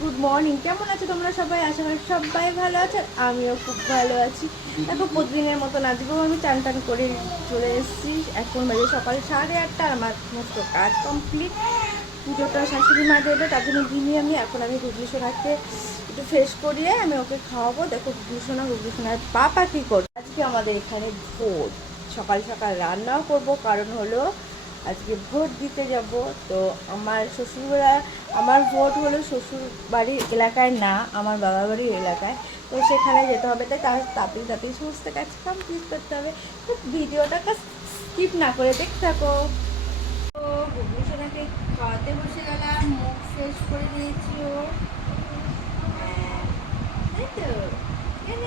Good morning, কেমন আছো তোমরা সবাই? আশা করি সবাই ভালো আছো, আমিও খুব ভালো আছি। দেখো প্রতিদিনের মতন আজকেও আমি চান টান করে চলে এসেছি। এখন বাজে সকাল 8:30, আমার সমস্ত কাজ কমপ্লিট। পুজোটা শাশুড়ি মা দেবে, তার জন্য দিনই আমি গুগলি সোনাকে একটু ফ্রেশ করিয়ে আমি ওকে খাওয়াবো। দেখো গুগলি সোনার পাপা কী করবে। আজকে আমাদের এখানে ভোট, সকাল সকাল রান্নাও করবো, কারণ হলো আজকে ভোট দিতে যাব। তো আমার ভোট হলো শ্বশুর বাড়ির এলাকায় না, আমার বাবা বাড়ির এলাকায়। তো সেখানে যেতে হবে, তাই তাড়াতাড়ি সমস্ত কাজ কমপ্লিট করতে হবে। তো ভিডিওটাকে স্কিপ না করে দেখতে থাকো। তো গুগলি সোনাকে খাওয়াতে বসে গেলাম, মুখ ফ্রেশ করে দিয়েছি ওর। হ্যাঁ, তাই তো কেন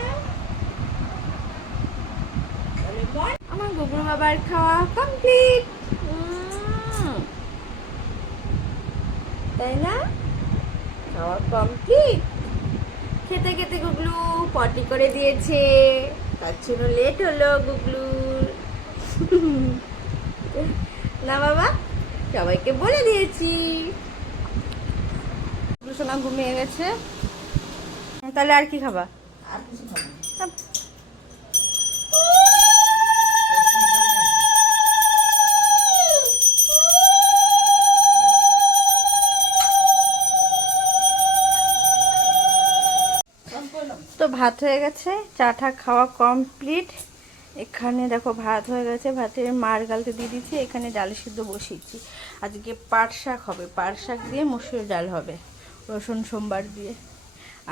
আমার গুগল বাবার খাওয়া কমপ্লিট, তাই না? খাওয়া কমপ্লিট। খেতে খেতে গুগলু পটি করে দিয়েছে, তার জন্য লেট হলো গুগলুর। না বাবা, সবাইকে বলে দিয়েছি। গুগলু সোনা ঘুমিয়ে গেছে। তাহলে আর কি খাবা? আর কিছু খাবো না। তো ভাত হয়ে গেছে, চা টা খাওয়া কমপ্লিট। এখানে দেখো ভাত হয়ে গেছে, ভাতের মার গালতে দিয়ে দিচ্ছি। এখানে ডাল সিদ্ধ বসিয়েছি। আজকে পাট শাক হবে, পাট শাক দিয়ে মসুর ডাল হবে রসুন সোমবার দিয়ে।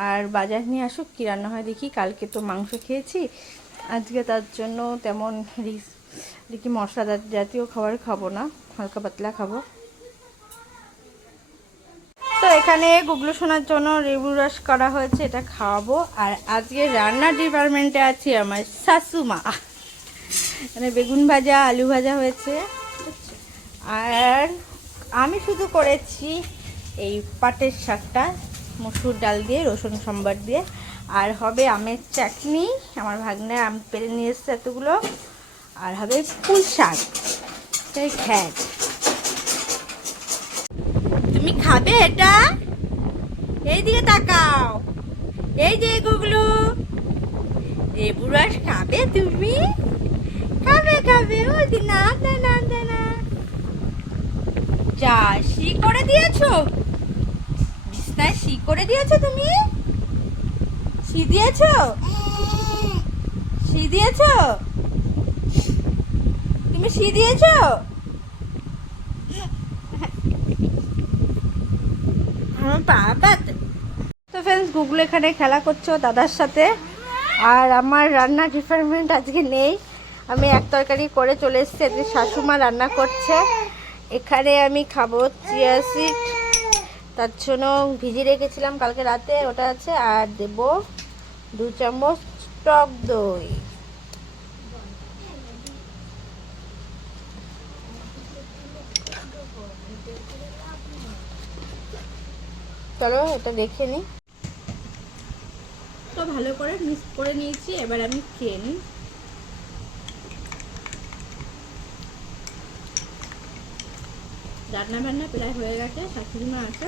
আর বাজার নিয়ে আসুক, কী রান্না হয় দেখি। কালকে তো মাংস খেয়েছি, আজকে তার জন্য তেমন দেখি মশলা জাতীয় খাবার খাবো না, হালকা পাতলা খাবো। তো এখানে গুগলু সোনার জন্য লেবু রস করা হয়েছে, এটা খাওয়াবো। আর আজকে রান্নার ডিপার্টমেন্টে আছে আমার শাশুমা। মানে বেগুন ভাজা, আলু ভাজা হয়েছে। আর আমি শুধু করেছি এই পাটের শাকটা মসুর ডাল দিয়ে, রসুন সম্বার দিয়ে। আর হবে আমের চাটনি, আমার ভাগ্নে আম পেরে নিয়ে এসছে এতগুলো। আর হবে ফুল শাক, ঘ্যাট। তুমি খাবে এটা? এই দিকে তাকাও। এই যে গুগলু, লেবু রস খাবে তুমি? খাবে ওই দিন। না না না না না, যা শি করে দিয়েছো, বিছনায় শি করে দিয়েছো তুমি? শি দিয়েছো? শি দিয়েছো? তুমি শি দিয়েছো? বাবা। তো ফ্রেন্ডস, গুগল এখানে খেলা করছো দাদার সাথে। আর আমার রান্না ডিপার্টমেন্ট আজকে নেই, আমি এক তরকারি করে চলে এসেছি। আজকে শাশুমা রান্না করছে। এখানে আমি খাবো চিয়া সিড, তার জন্য ভিজিয়ে রেখেছিলাম কালকে রাতে, ওটা আছে। আর দেব 2 চামচ টক দই। চলো এটা দেখে নিই। তো ভালো করে মিক্স করে নিয়েছি, এবার আমি খেয়ে নিই। রান্না বান্না প্রায় হয়ে গেছে, শাশুড়ি মা আছে।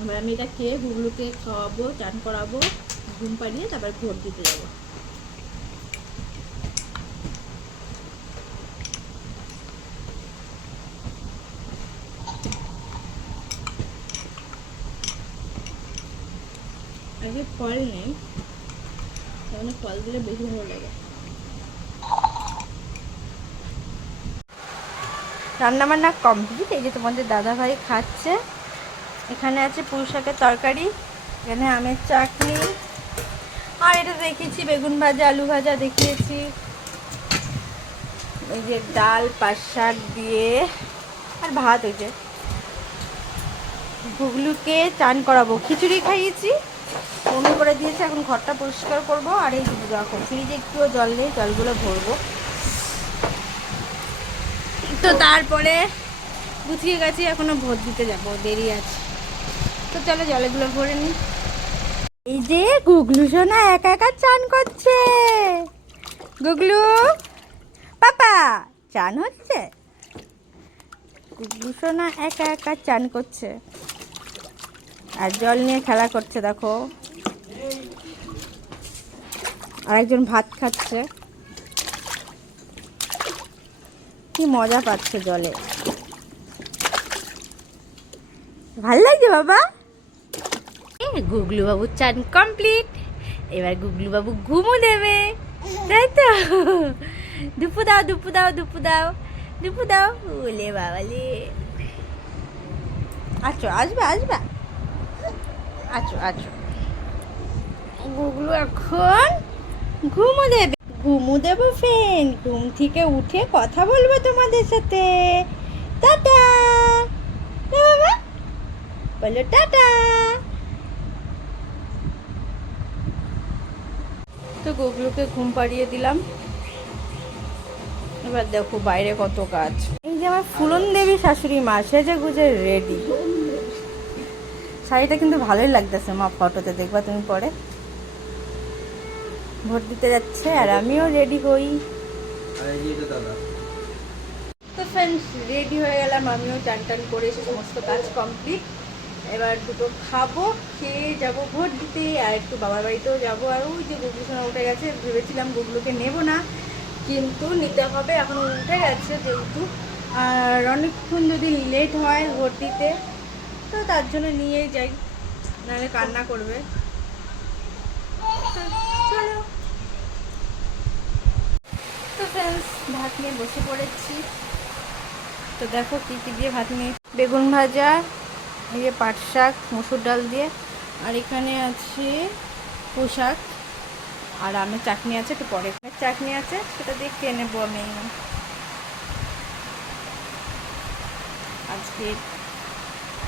এবার আমি এটা খেয়ে গুগলুকে খাওয়াবো, চান করাবো, ঘুম পাড়িয়ে তারপর ভোট দিতে যাবো। আজকে ফল নেই, তাহলে ফল দিলে বেশি ভালো লাগে। রান্না বান্না কমপ্লিট। এই যে তোমাদের দাদা ভাই খাচ্ছে। এখানে আছে পুঁই শাকের তরকারি, এখানে আমের চাটনি, আর এটা দেখিয়েছি বেগুন ভাজা, আলু ভাজা দেখিয়েছি। এই যে ডাল পাট শাক দিয়ে, আর ভাত। ওই যে গুগলুকে চান করাবো, খিচুড়ি খাইয়েছি, বমি করে দিয়েছে। এখন ঘরটা পরিষ্কার করব। আর এই দেখো ফ্রিজে একটুও জল নেই, জলগুলো ভরবো। তো তারপরে গুছিয়ে গেছি, এখনো ভোট দিতে যাব, দেরি আছে। তো চলো জলগুলো ভরে নিই। এই যে গুগলু সোনা একা একা চান করছে। গুগলু পাপা চান হচ্ছে, গুগলু সোনা একা একা চান করছে। আর জল নিয়ে খেলা করছে দেখো। আরেকজন ভাত খাচ্ছে, কি মজা পাচ্ছে জলে। ভাল লাগছে বাবা। গুগলু বাবু চান কমপ্লিট, এবার গুগলু বাবু ঘুমো দেবে, তাই তো? দুপু দাও দুপু দাও দুপু দাও দুপু দাও। ওলে বাবালে, আচ্ছা আসবে আসবে, আচ্ছা আচ্ছা। গুগলু এখন ঘুমো দেবে, ঘুমো দেবো ফ্রেন্ড। ঘুম থেকে উঠে কথা বলবো তোমাদের সাথে। টাটা বাবা, বলো টাটা। তো গুগলুকে ঘুম পাড়িয়ে দিলাম। এবার দেখো বাইরে কত কাজ। এই যে আমার ফুলন দেবী শাশুড়ি মা সেজে গুজে রেডি। শাড়িটা কিন্তু ভালোই লাগতেছে মা, ফটোতে দেখবা তুমি পরে। ভোট দিতে যাচ্ছে আর আমিও রেডি হই। তো ফ্রেন্ডস রেডি হয়ে গেলাম, আমিও চান টান করে সমস্ত কাজ কমপ্লিট। এবার দুটো খাবো, খেয়ে যাবো ভোট দিতে, আর একটু বাবার বাড়িতেও যাবো। আর ওই যে গুগলু সোনা উঠে গেছে, ভেবেছিলাম গুগলুকে নেব না, কিন্তু নিতে হবে, এখন উঠে গেছে যেহেতু। আর অনেকক্ষণ যদি লেট হয় ভোট দিতে, তো তার জন্য নিয়েই যাই, নাহলে কান্না করবে। চলো। তো ফ্রেন্ডস ভাত নিয়ে বসে পড়েছি। তো দেখো কী কী দিয়ে ভাত নিয়ে, বেগুন ভাজা, এই যে পাট শাক মসুর ডাল দিয়ে, আর এখানে আছে পোশাক, আর আমের চাটনি আছে, একটু পরে চাটনি আছে, সেটা দিয়ে খেয়ে নেবো আমি। আজকে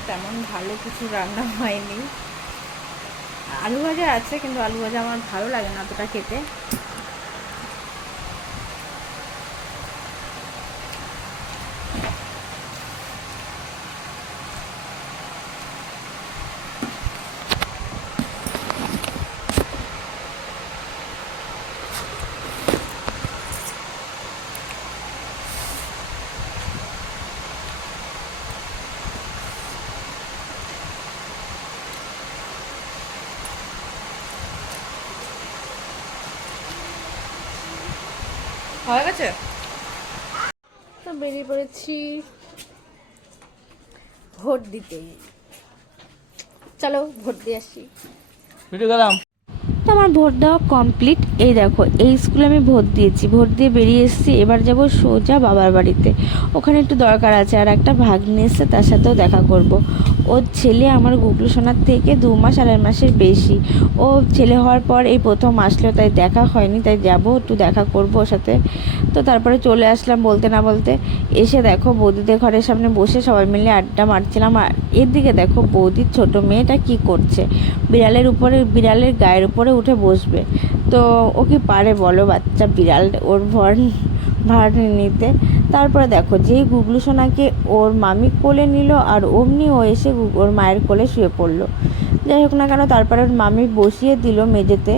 তেমন ভালো কিছু রান্না হয়নি, আলু ভাজা আছে, কিন্তু আলু ভাজা আমার ভালো লাগে না অতটা খেতে। হয়ে গেছে। তো বেরিয়ে পড়েছি ভোট দিতে, চলো ভোট দিয়ে আসি। তো আমার ভোট দেওয়া কমপ্লিট। এই দেখো এই স্কুলে আমি ভোট দিয়েছি, ভোট দিয়ে বেরিয়ে এসেছি। এবার যাব সোজা বাবার বাড়িতে, ওখানে একটু দরকার আছে, আর একটা ভাগ্নে এসছে তার সাথেও দেখা করব। ওর ছেলে আমার গুগলু সোনার থেকে 2 মাস 2.5 মাসের বেশি। ও ছেলে হওয়ার পর এই প্রথম আসলো, তাই দেখা হয়নি, তাই যাব একটু দেখা করব ওর সাথে। তো তারপরে চলে আসলাম বলতে না বলতে। এসে দেখো বৌদিদের ঘরের সামনে বসে সবাই মিলে আড্ডা মারছিলাম। আর এর দিকে দেখো বৌদির ছোট মেয়েটা কি করছে, বিড়ালের গায়ের উপরে উঠে বসবে। তো ও কি পারে বলো, বাচ্চা বিড়াল ওর ভার নিতে। তারপরে দেখো যেই গুগলু সোনাকে ওর মামি কোলে নিল, আর অমনি ও এসে ওর মায়ের কোলে শুয়ে পড়লো। যাই হোক না কেন, তারপরে ওর মামি বসিয়ে দিল মেঝেতে।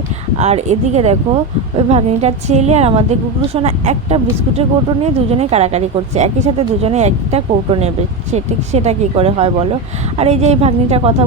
আর এদিকে দেখো ওই ভাগ্নিটার ছেলে আর আমাদের গুগলু সোনা একটা বিস্কুটের কৌটো নিয়ে দুজনে কাড়াকাড়ি করছে, একই সাথে দুজনে একটা কৌটো নেবে, সেটা কী করে হয় বলো। আর এই যে এই ভাগ্নিটার কথা